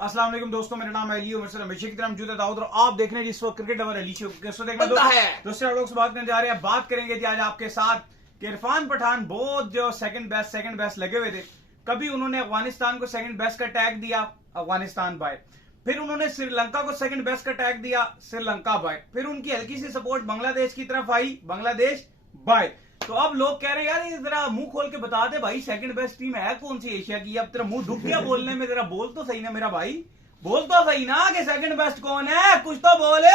अस्सलाम वालेकुम दोस्तों, मेरा नाम है अली और मेरे हमेशा की तरह मौजूद है दाऊद और आप देख रहे हैं जिस वक्त क्रिकेट अवर अली शो बनता है। दोस्तों आप लोग से बात करने जा रहे हैं। बात करेंगे थी आज आपके साथ कि इरफान पठान बहुत जो सेकंड बेस्ट लगे हुए थे। कभी उन्होंने अफगानिस्तान को सेकंड बेस्ट का टैग दिया, अफगानिस्तान बाय। फिर उन्होंने श्रीलंका को सेकंड बेस्ट का टैग दिया, श्रीलंका बाय। फिर उनकी हल्की सी सपोर्ट बांग्लादेश की तरफ आई, बांग्लादेश बाय। तो अब लोग कह रहे हैं यार ये जरा मुंह खोल के बता दे भाई सेकंड बेस्ट टीम है कौन सी एशिया की। अब तेरा मुंह दुख गया बोलने में, जरा बोल तो सही ना मेरा भाई, बोल तो सही ना कि सेकंड बेस्ट कौन है, कुछ तो बोल।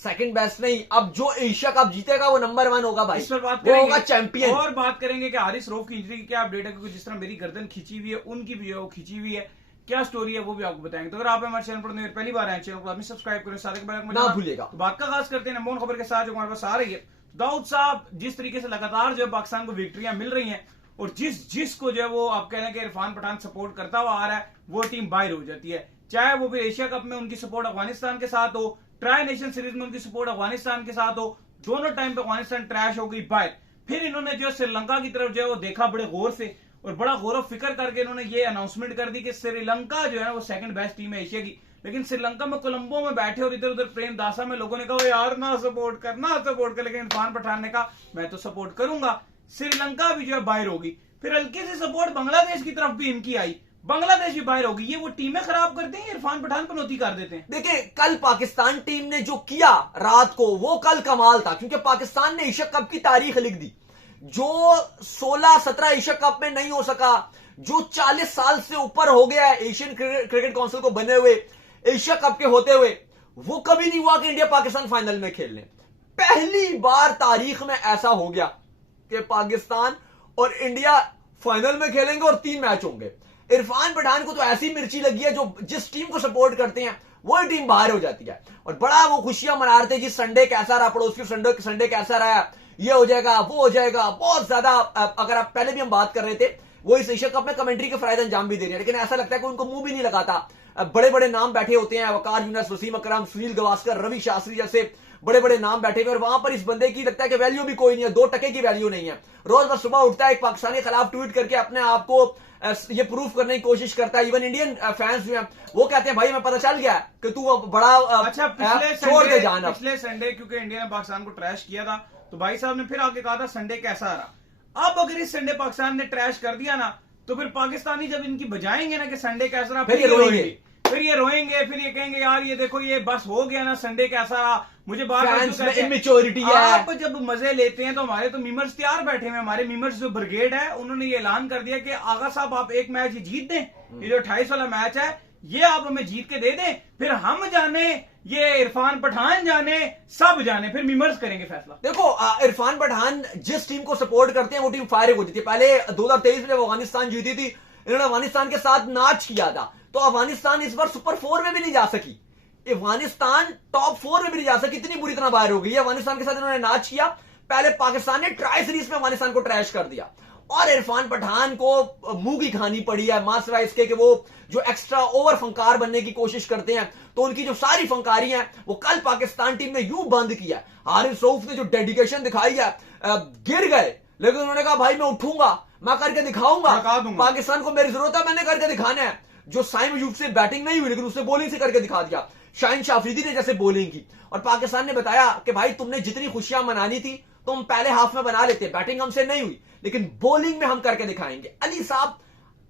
सेकंड बेस्ट नहीं, अब जो एशिया कप जीतेगा वो नंबर 1 होगा भाई, इस पर बात वो करेंगे होगा चैंपियन। और बात करेंगे कि हारिस रऊफ की इंजरी की क्या अपडेट है, क्योंकि जिस तरह मेरी गर्दन खिंची हुई है उनकी भी वो खिंची हुई है, क्या स्टोरी है वो भी आपको बताएंगे। तो अगर आप हमारे चैनल पर पहली बार आए चैनल को आप सब्सक्राइब करें, साथ ही ना भूलिएगा। तो बात का खास करते हैं मोन खबर के साथ जो हमारे पास आ रही है। दाऊद साहब जिस तरीके से लगातार जो पाकिस्तान को विक्ट्रियां मिल रही हैं और जिसको जो है वो आप कह रहे हैं कि इरफान पठान सपोर्ट करता हुआ आ रहा है वो टीम बाहर हो जाती है। चाहे वो भी एशिया कप में उनकी सपोर्ट अफगानिस्तान के साथ हो, ट्राई नेशन सीरीज में उनकी सपोर्ट अफगानिस्तान के साथ हो, दोनों टाइम पे अफगानिस्तान ट्रैश हो गई बाहर। फिर इन्होंने जो श्रीलंका की तरफ जो है वो देखा बड़े गौर से और बड़ा गौर फिक्र करके इन्होंने ये अनाउंसमेंट कर दी कि श्रीलंका जो है ना वो सेकंड बेस्ट टीम है एशिया की। लेकिन श्रीलंका में कोलंबो में बैठे और इधर उधर प्रेम दासा में लोगों ने कहा यार ना सपोर्ट कर, लेकिन इरफान पठान ने कहा मैं तो सपोर्ट करूंगा। श्रीलंका भी जो है बाहर होगी। फिर हल्की सी सपोर्ट बांग्लादेश की तरफ भी इनकी आई, बांग्लादेश भी बाहर होगी। ये वो टीमें खराब करते हैं, इरफान पठान पनौती कर देते हैं। देखिए कल पाकिस्तान टीम ने जो किया रात को वो कल कमाल था, क्योंकि पाकिस्तान ने एशिया कप की तारीख लिख दी। जो 16-17 एशिया कप में नहीं हो सका, जो 40 साल से ऊपर हो गया है एशियन क्रिकेट काउंसिल को बने हुए, एशिया कप के होते हुए, वो कभी नहीं हुआ कि इंडिया पाकिस्तान फाइनल में खेल ले। पहली बार तारीख में ऐसा हो गया कि पाकिस्तान और इंडिया फाइनल में खेलेंगे और 3 मैच होंगे। इरफान पठान को तो ऐसी मिर्ची लगी है, जो जिस टीम को सपोर्ट करते हैं वही टीम बाहर हो जाती है। और बड़ा वो खुशियां मना रहे थे जी, संडे कैसा रहा, पड़ोस की संडे कैसा रहा, ये हो जाएगा वो हो जाएगा, बहुत ज्यादा। अगर आप पहले भी हम बात कर रहे थे, वो इस एशिया कप में कमेंट्री के फायदे अंजाम भी दे रहे हैं, लेकिन ऐसा लगता है कि उनको मुंह भी नहीं लगाता। बड़े बड़े नाम बैठे होते हैं, वकार यूनुस, वसीम अकरम, सुनील गावस्कर, रवि शास्त्री जैसे बड़े बड़े नाम बैठे हुए, और वहां पर इस बंदे की लगता है कि वैल्यू भी कोई नहीं है, 2 टके की वैल्यू नहीं है। रोज बस सुबह उठता है, एक पाकिस्तानी के खिलाफ ट्वीट करके अपने आप को ये प्रूफ करने की कोशिश करता है। इवन इंडियन फैंस जो हैं वो कहते हैं भाई हमें पता चल गया कि तू बड़ा अच्छा छोड़ दे जाना। पिछले संडे क्योंकि इंडिया ने पाकिस्तान को ट्रैश किया था, तो भाई साहब ने फिर आगे कहा था संडे कैसा रहा। अब अगर इस संडे पाकिस्तान ने ट्रैश कर दिया ना, तो फिर पाकिस्तानी जब इनकी बजाएंगे ना कि संडे कैसा रहा, फिर ये रोएंगे, फिर ये कहेंगे यार ये देखो ये बस हो गया ना, संडे कैसा रहा। मुझे बार इमेच्योरिटी है। आप जब मजे लेते हैं तो हमारे तो मीमर्स तैयार बैठे हुए, हमारे मीमर्स जो ब्रिगेड है उन्होंने ये ऐलान कर दिया कि आगा साहब आप एक मैच जीत दें, ये जो 28 वाला मैच है ये आप हमें जीत के दे दें, फिर हम जाने ये इरफान पठान जाने सब जाने, फिर मीमर्स करेंगे फैसला। देखो इरफान पठान जिस टीम को सपोर्ट करते हैं वो टीम फायरिंग होती थी। पहले 2023 में जब अफगानिस्तान जीती थी, इन्होंने अफगानिस्तान के साथ नाच किया था, तो अफगानिस्तान इस बार सुपर 4 में भी नहीं जा सकी, अफगानिस्तान टॉप 4 में भी नहीं जा सकी, इतनी बुरी तरह बाहर हो गई। अफगानिस्तान के साथ इन्होंने नाच किया। पहले पाकिस्तान ने ट्राई सीरीज में अफगानिस्तान को ट्रैश कर दिया, और इरफान पठान को मुंह की खानी पड़ी है, मासरा इसके कि वो जो एक्स्ट्रा ओवर फंकार बनने की कोशिश करते हैं, तो उनकी जो सारी फंकारी है वो कल पाकिस्तान टीम ने यूं बंद किया। हारिस रऊफ ने जो डेडिकेशन दिखाई है, गिर गए लेकिन उन्होंने कहा भाई मैं उठूंगा, मैं करके दिखाऊंगा, पाकिस्तान को मेरी जरूरत है, मैंने करके दिखाना है। जो साइम अयूब से बैटिंग नहीं हुई लेकिन उसने बॉलिंग से करके दिखा दिया। शाहीन अफरीदी ने जैसे बॉलिंग की, और पाकिस्तान ने बताया कि भाई तुमने जितनी खुशियां मनानी थी तो हम पहले हाफ में बना लेते, बैटिंग हमसे नहीं हुई लेकिन बॉलिंग में हम करके दिखाएंगे। अली साहब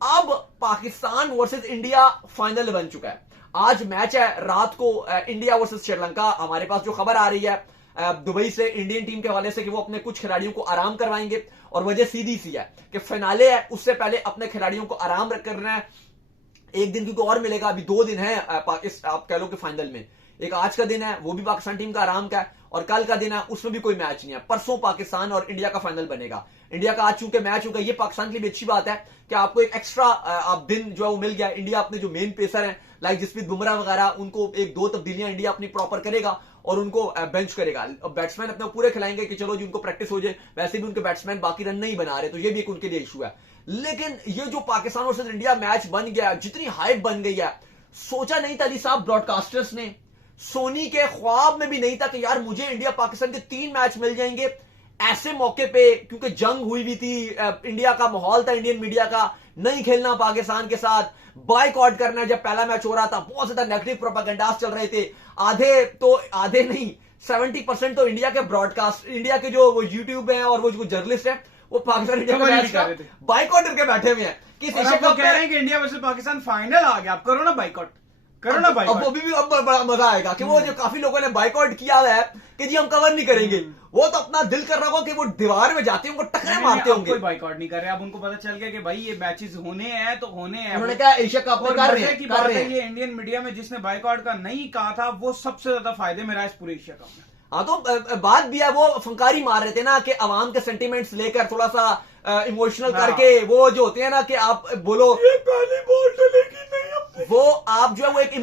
अब पाकिस्तान वर्सेस इंडिया फाइनल बन चुका है। आज मैच है रात को इंडिया वर्सेस श्रीलंका। हमारे पास जो खबर आ रही है दुबई से इंडियन टीम के हवाले से कि वो अपने कुछ खिलाड़ियों को आराम करवाएंगे, और वजह सीधी सी है कि फिनाले है, उससे पहले अपने खिलाड़ियों को आराम करना है। एक दिन क्योंकि और मिलेगा, अभी 2 दिन है आप कह लो कि फाइनल में। एक आज का दिन है वो भी पाकिस्तान टीम का आराम का है, और कल का दिन है उसमें भी कोई मैच नहीं है। परसों पाकिस्तान और इंडिया का फाइनल बनेगा। इंडिया का आज चूंकि मैच होगा, ये पाकिस्तान के लिए भी अच्छी बात है कि आपको एक एक्स्ट्रा आप दिन जो है वो मिल गया। इंडिया अपने जो मेन पेसर हैं लाइक जसप्रीत बुमराह वगैरह, उनको 1-2 तब्दीलियां इंडिया अपनी प्रॉपर करेगा और उनको बेंच करेगा। बैट्समैन अपने पूरे खिलाएंगे कि चलो जी उनको प्रैक्टिस हो जाए, वैसे भी उनके बैट्समैन बाकी रन नहीं बना रहे, तो ये भी एक उनके लिए इशू है। लेकिन ये जो पाकिस्तान वर्सेस इंडिया मैच बन गया, जितनी हाइप बन गई है, सोचा नहीं था अली साहब ब्रॉडकास्टर्स ने, सोनी के ख्वाब में भी नहीं था कि यार मुझे इंडिया पाकिस्तान के 3 मैच मिल जाएंगे, ऐसे मौके पे, क्योंकि जंग हुई भी थी, इंडिया का माहौल था, इंडियन मीडिया का नहीं खेलना पाकिस्तान के साथ, बॉयकॉट करना, जब पहला मैच हो रहा था बहुत ज्यादा नेगेटिव प्रोपेगेंडास चल रहे थे, आधे नहीं 70% तो इंडिया के ब्रॉडकास्ट, इंडिया के जो वो यूट्यूब है और वो जो जर्नलिस्ट है वो पाकिस्तान इंडिया के मैच का बाइकआउट करके बैठे हुए हैं कि और आप लोग कह रहे हैं कि इंडिया वर्सेस पाकिस्तान फाइनल आ गया, आप करो ना बाइकआउट, करो ना बाइकआउट। अब वो भी अब बड़ा मजा आएगा कि वो जो काफी लोगों ने बाइकआउट किया हुआ है कि जी हम कवर नहीं करेंगे, वो तो अपना दिल कर रहा होगा कि वो दीवार में जाते होंगे, टक्करे मारते होंगे। कोई बाइकआउट नहीं कर रहे, अब उनको पता चल गया कि भाई ये मैचेस होने हैं तो होने हैं। उन्होंने कहा एशिया कप में कर रहे हैं, की बात है, ये इंडियन मीडिया में जिसने बाइकआउट का नहीं कहा था वो सबसे ज्यादा फायदे में रहा इस पूरे एशिया कप में। हाँ, तो बात भी है, वो फंकारी मार रहे थे ना कि अवाम के सेंटीमेंट्स लेकर थोड़ा सा इमोशनल करके, वो जो होते हैं ना कि आप बोलो ये पहली बॉल डलेगी नहीं, वो आप जो है वो एक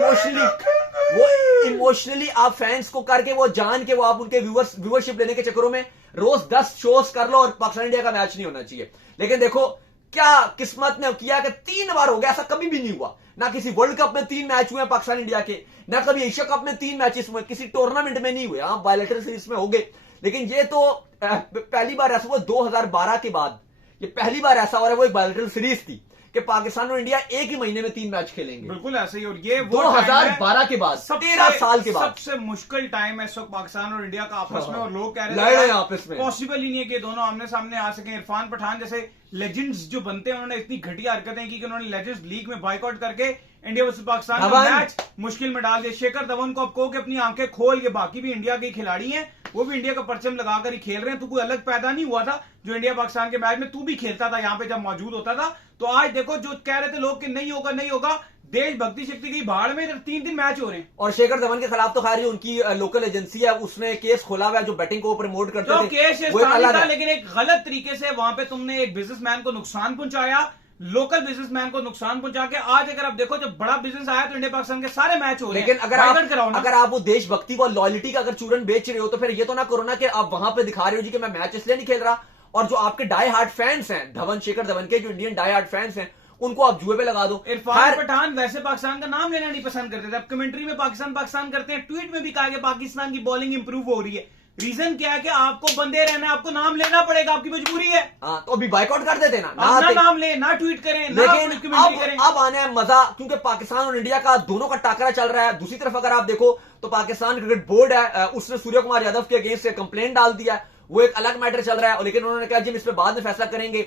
इमोशनली आप फैंस को करके वो जान के वो आप उनके व्यूअरशिप लेने के चक्करों में रोज 10 शोज कर लो और पाकिस्तान इंडिया का मैच नहीं होना चाहिए। लेकिन देखो क्या किस्मत ने किया कि 3 बार हो गया, ऐसा कभी भी नहीं हुआ। ना किसी वर्ल्ड कप में 3 मैच हुए पाकिस्तान इंडिया के, ना कभी एशिया कप में 3 मैचेस हुए, किसी टूर्नामेंट में नहीं हुए। हाँ, बायलैटरल सीरीज में हो गए, लेकिन ये तो पहली बार ऐसा हुआ 2012 के बाद, ये पहली बार ऐसा हो रहा है। वो एक बायलैटरल सीरीज थी कि पाकिस्तान और इंडिया एक ही महीने में 3 मैच खेलेंगे, बिल्कुल ऐसे ही। और ये 2012 के बाद 13 साल के बाद सबसे मुश्किल टाइम है इस वक्त पाकिस्तान और इंडिया का आपस में। और लोग कह लड़ रहे रहे हैं आपस में, पॉसिबल ही नहीं है कि दोनों आमने सामने आ सके। इरफान पठान जैसे लेजेंड्स जो बनते हैं, उन्होंने इतनी घटिया हरकतें की कि उन्होंने लेजेंड्स लीग में बॉयकॉट करके इंडिया वर्सेस पाकिस्तान का मैच मुश्किल में डाल दिया। शेखर धवन को अब कहो कि अपनी आंखें खोल के, बाकी भी इंडिया के खिलाड़ी हैं, वो भी इंडिया का परचम लगाकर ही खेल रहे हैं। तू कोई अलग पैदा नहीं हुआ था जो इंडिया पाकिस्तान के मैच में तू भी खेलता था, यहाँ पे जब मौजूद होता था। तो आज देखो जो कह रहे थे लोग कि नहीं होगा नहीं होगा, देशभक्ति शक्ति की भाड़ में 3 मैच हो रहे हैं। और शेखर धवन के खिलाफ तो खैर उनकी लोकल एजेंसी है, उसने केस खोला हुआ है जो बैटिंग को प्रमोट करते तो थे। केस था, लेकिन एक गलत तरीके से वहां पे तुमने एक बिजनेसमैन को नुकसान पहुंचाया, लोकल बिजनेसमैन को नुकसान पहुंचा के। आज अगर आप देखो जब बड़ा बिजनेस आया तो इंडिया पाकिस्तान के सारे मैच हो रहे हैं। लेकिन अगर आप वो देशभक्ति व लॉयल्टी का अगर चूरन बेच रहे हो तो फिर ये तो ना करो ना कि आप वहां पे दिखा रहे हो जी कि मैं मैच इसलिए नहीं खेल रहा, और जो आपके डाई हार्ड फैंस हैं धवन, शेखर धवन के जो इंडियन डाई हार्ड फैंस हैं, उनको आप जुए पे लगा दो। इरफान पठान वैसे पाकिस्तान का नाम लेना नहीं पसंद करते थे, अब कमेंट्री में पाकिस्तान पाकिस्तान करते हैं। ट्वीट में भी कहा कि पाकिस्तान की बॉलिंग इंप्रूव हो रही है। रीजन क्या है कि आपको बंदे रहना है, आपको नाम लेना पड़ेगा, आपकी मजबूरी है। हाँ, तो अभी बाइकआउट कर देते ना, ना नाम ले, ना ट्वीट करें, लेकिन कमेंट्री करें। अब आने है मजा, क्योंकि पाकिस्तान और इंडिया का दोनों का टाकरा चल रहा है। दूसरी तरफ अगर आप देखो तो पाकिस्तान क्रिकेट बोर्ड है, उसने सूर्य कुमार यादव के अगेंस्ट कंप्लेंट डाल दिया है, वो एक अलग मैटर चल रहा है। लेकिन उन्होंने कहा जी इस पर बाद में फैसला करेंगे।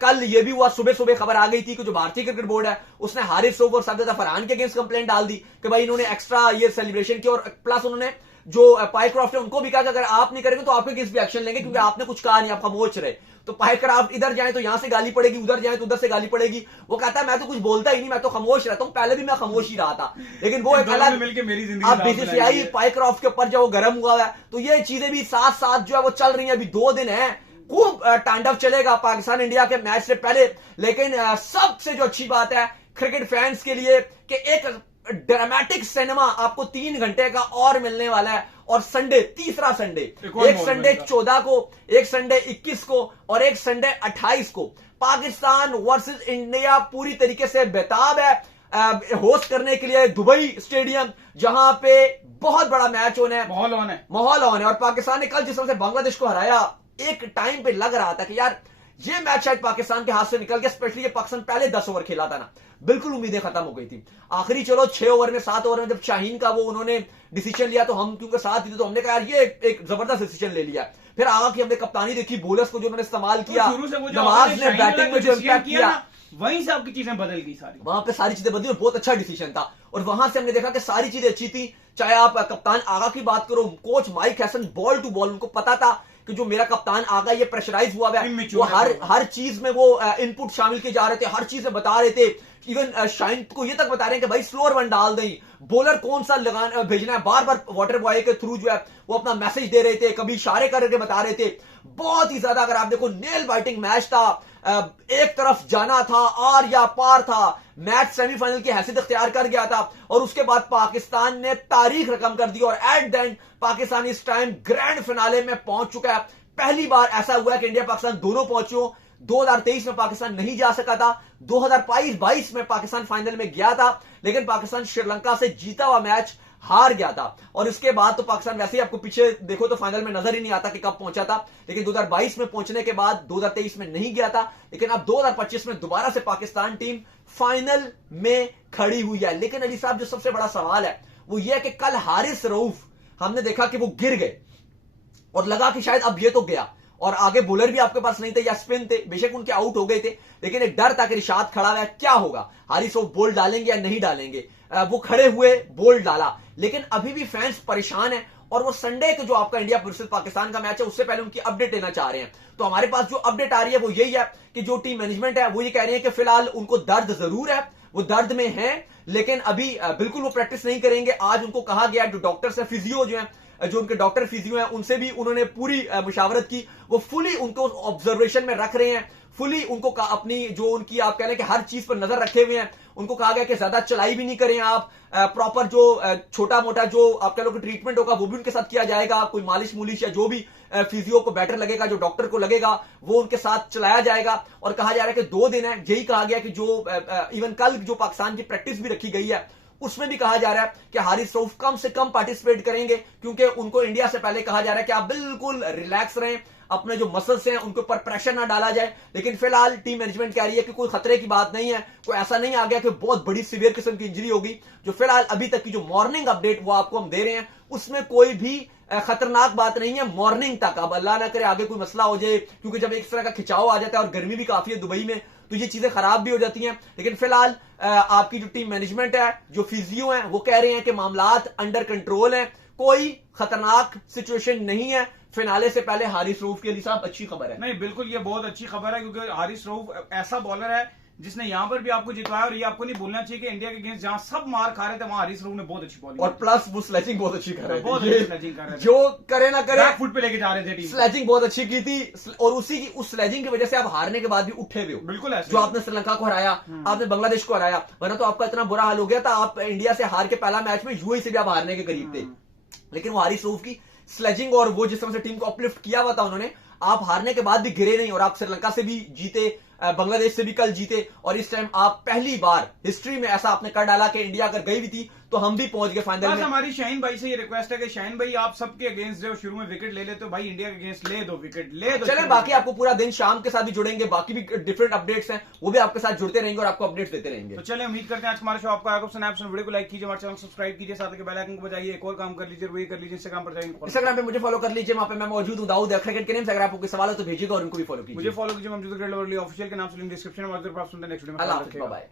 कल ये भी हुआ, सुबह खबर आ गई थी कि जो भारतीय क्रिकेट बोर्ड है उसने हारिस रऊफ और साजिद फरहान के अगेंस्ट कंप्लेंट डाल दी कि भाई इन्होंने एक्स्ट्रा ये सेलिब्रेशन किया, और प्लस उन्होंने जो पाइक्रॉफ्ट है उनको भी कहा कि अगर आप नहीं करेंगे तो आपके अगेंस्ट भी एक्शन लेंगे, क्योंकि आपने कुछ कहा नहीं, आप खामोश रहे। तो पाइक्रॉफ्ट इधर जाए तो यहां से गाली पड़ेगी, उधर जाए तो उधर से गाली पड़ेगी। वो कहता है मैं तो कुछ बोलता ही नहीं, मैं तो खामोश रहता हूं, पहले भी मैं खामोश ही रहा था। लेकिन वो एक अलग मिलकर मेरी जिंदगी अब बीसीसीआई पाइक्रॉफ्ट के ऊपर जो गर्म हुआ है, तो ये चीजें भी साथ साथ जो है वो चल रही है। अभी 2 दिन है, खूब तांडव चलेगा पाकिस्तान इंडिया के मैच से पहले। लेकिन सबसे जो अच्छी बात है क्रिकेट फैंस के लिए कि एक ड्रामेटिक सिनेमा आपको 3 घंटे का और मिलने वाला है। और संडे, तीसरा संडे, एक संडे 14 को, एक संडे 21 को और एक संडे 28 को पाकिस्तान वर्सेस इंडिया पूरी तरीके से बेताब है होस्ट करने के लिए दुबई स्टेडियम, जहां पे बहुत बड़ा मैच होना है, माहौल ऑन है। और पाकिस्तान ने कल जिस तरह से बांग्लादेश को हराया, एक टाइम पे लग रहा था कि यार ये मैच शायद पाकिस्तान के हाथ से निकल गया, स्पेशली पाकिस्तान पहले 10 ओवर खेला था ना, बिल्कुल उम्मीदें खत्म हो गई थी। आखिरी चलो 6 ओवर में 7 ओवर में जब शाहीन का वो उन्होंने डिसीजन लिया तो हम क्योंकि साथ ही थे तो हमने कहा यार ये एक जबरदस्त डिसीजन ले लिया। फिर आगा की हमने कप्तानी देखी, बोलर्स को जो उन्होंने इस्तेमाल किया, नवाज ने बैटिंग में जो इम्पैक्ट किया, वहीं से आपकी चीजें बदल गई सारी, वहां पे सारी चीजें बदली और बहुत अच्छा डिसीजन था। और वहां से हमने देखा कि सारी चीजें अच्छी थी। चाहे आप कप्तान आगा की बात करो, coach Mike Hesson ball to ball, उनको पता था कि जो मेरा कप्तान आगा ये प्रेशराइज हुआ है, वो हर चीज में वो इनपुट शामिल किए जा रहे थे, हर चीज में बता रहे थे। इवन शाइन को ये तक बता रहे हैं कि भाई स्लोअर वन डाल दें, बॉलर कौन सा लगाना भेजना है, बार बार वाटर बॉय के थ्रू जो है वो अपना मैसेज दे रहे थे, कभी इशारे करके बता रहे थे। बहुत ही ज्यादा अगर आप देखो नेल बाइटिंग मैच था, एक तरफ जाना था, आर या पार था, मैच सेमीफाइनल की हैसियत इख्तियार कर गया था। और उसके बाद पाकिस्तान ने तारीख रकम कर दी और एट द एंड पाकिस्तान इस टाइम ग्रैंड फिनाले में पहुंच चुका है। पहली बार ऐसा हुआ है कि इंडिया पाकिस्तान दोनों पहुंचे हो। 2023 में पाकिस्तान नहीं जा सका था, 2022 में पाकिस्तान फाइनल में गया था, लेकिन पाकिस्तान श्रीलंका से जीता हुआ मैच हार गया था। और इसके बाद तो पाकिस्तान वैसे ही आपको पीछे देखो तो फाइनल में नजर ही नहीं आता कि कब पहुंचा था। लेकिन 2022 में पहुंचने के बाद 2023 में नहीं गया था, लेकिन अब 2025 में दोबारा से पाकिस्तान टीम फाइनल में खड़ी हुई है। लेकिन अली साहब जो सबसे बड़ा सवाल है वो ये है कि कल हारिस रऊफ हमने देखा कि वो गिर गए और लगा कि शायद अब ये तो गया, और आगे बॉलर भी आपके पास नहीं थे या स्पिन थे, बेशक उनके आउट हो गए थे, लेकिन एक डर था कि रिशाद खड़ा हुआ है, क्या होगा, हारिस रऊफ बॉल डालेंगे या नहीं डालेंगे। वो खड़े हुए, बॉल डाला, लेकिन अभी भी फैंस परेशान है। और वो संडे को जो आपका इंडिया वर्सेस पाकिस्तान का मैच है उससे पहले उनकी अपडेट लेना चाह रहे हैं। तो हमारे पास जो अपडेट आ रही है वो यही है कि जो टीम मैनेजमेंट है वो ये कह रही है कि फिलहाल उनको दर्द जरूर है, वो दर्द में है, लेकिन अभी बिल्कुल वो प्रैक्टिस नहीं करेंगे। आज उनको कहा गया, जो डॉक्टर्स है, फिजियो जो है, जो उनके डॉक्टर फिजियो हैं, उनसे भी उन्होंने पूरी मुशावरत की, वो फुली उनको ऑब्जर्वेशन में रख रहे हैं, फुली उनको अपनी जो उनकी आप कह लें कि हर चीज पर नजर रखे हुए हैं। उनको कहा गया कि ज्यादा चलाई भी नहीं करें आप, प्रॉपर जो छोटा मोटा जो आप कह लो कि ट्रीटमेंट होगा वो भी उनके साथ किया जाएगा, कोई मालिश मुलिश या जो भी फिजियो को बेटर लगेगा, जो डॉक्टर को लगेगा वो उनके साथ चलाया जाएगा। और कहा जा रहा है कि 2 दिन है, यही कहा गया कि जो इवन कल जो पाकिस्तान की प्रैक्टिस भी रखी गई है उसमें भी कहा जा रहा है कि हारिस रऊफ कम से कम पार्टिसिपेट करेंगे, क्योंकि उनको इंडिया से पहले कहा जा रहा है कि आप बिल्कुल रिलैक्स रहें, अपने जो मसल्स हैं उनके ऊपर प्रेशर ना डाला जाए। लेकिन फिलहाल टीम मैनेजमेंट कह रही है कि कोई खतरे की बात नहीं है, कोई ऐसा नहीं आ गया कि बहुत बड़ी सीवियर किस्म की इंजरी होगी। जो फिलहाल अभी तक की जो मॉर्निंग अपडेट वो आपको हम दे रहे हैं उसमें कोई भी खतरनाक बात नहीं है मॉर्निंग तक। अब अल्लाह ना करे आगे कोई मसला हो जाए, क्योंकि जब एक तरह का खिंचाव आ जाता है और गर्मी भी काफी है दुबई में, तो ये चीजें खराब भी हो जाती हैं। लेकिन फिलहाल आपकी जो टीम मैनेजमेंट है, जो फिजियो है, वो कह रहे हैं कि मामलात अंडर कंट्रोल है, कोई खतरनाक सिचुएशन नहीं है। फिनाले से पहले हारिस रऊफ के लिए साहब अच्छी खबर है। नहीं, बिल्कुल ये बहुत अच्छी खबर है, क्योंकि हारिस रऊफ ऐसा बॉलर है जिसने यहां पर भी आपको जितवाया। और ये आपको नहीं भूलना चाहिए कि इंडिया के अगेंस्ट जहां सब मार खा रहे थे वहां हारिस रऊफ ने बहुत अच्छी बॉलिंग, और प्लस वो स्लेजिंग बहुत अच्छी कर रहे थे, बहुत अच्छी स्लेजिंग कर रहे थे, जो करे ना करे फुट पे लेके जा रहे थे टीम, स्लेजिंग बहुत अच्छी की थी। और उस स्लेजिंग की वजह से आप हारने के बाद भी उठे हुए हो, बिल्कुल ऐसे जो आपने श्रीलंका को हराया, आपने बांग्लादेश को हराया, वरना तो आपका इतना बुरा हाल हो गया था। आप इंडिया से हार के पहला मैच में यूएई से भी आप हारने के करीब थे। लेकिन वो हारिस रऊफ की स्लेजिंग और वो जिस तरह से टीम को अपलिफ्ट किया हुआ था उन्होंने, आप हारने के बाद भी गिरे नहीं, और आप श्रीलंका से भी जीते, बांग्लादेश से भी कल जीते, और इस टाइम आप पहली बार हिस्ट्री में ऐसा आपने कर डाला कि इंडिया अगर गई भी थी तो हम भी पहुंच गए फाइनल में। हमारी शाहीन भाई से ये रिक्वेस्ट है कि शाहीन भाई आप सबके अगेंस्ट जो शुरू में विकेट ले लेते हो, भाई इंडिया के अगेंस्ट ले दो विकेट, ले दो। चले बाकी आपको पूरा दिन शाम के साथ भी जुड़ेंगे, बाकी भी डिफरेंट अपडेट्स हैं वो भी आपके साथ जुड़ते रहेंगे और आपको अपडेट्स देते रहेंगे। तो चले उम्मीद करते हैं आज हमारा शो आपको आएगा। वीडियो को लाइक कीजिए, हमारे चैनल सब्सक्राइब कीजिए, साथ के बेल आइकन को बजाइए, एक और काम कर लीजिए, वही कर लीजिए, इंस्टाग्राम पर जाएंगे, इंस्टाग्राम पे मुझे फॉलो कर लीजिए, वहां पे मैं मौजूद हूं, दाऊद क्रिकेट के नेम से। अगर आपको कोई सवाल हो तो भेजिएगा और उनको भी फॉलो कीजिए। मुझे फॉलो कीजिए, ऑफिशियल के नाम से लिंक डिस्क्रिप्शन में, नेक्स्ट वीडियो में। अल्लाह हाफिज़, बाय बाय।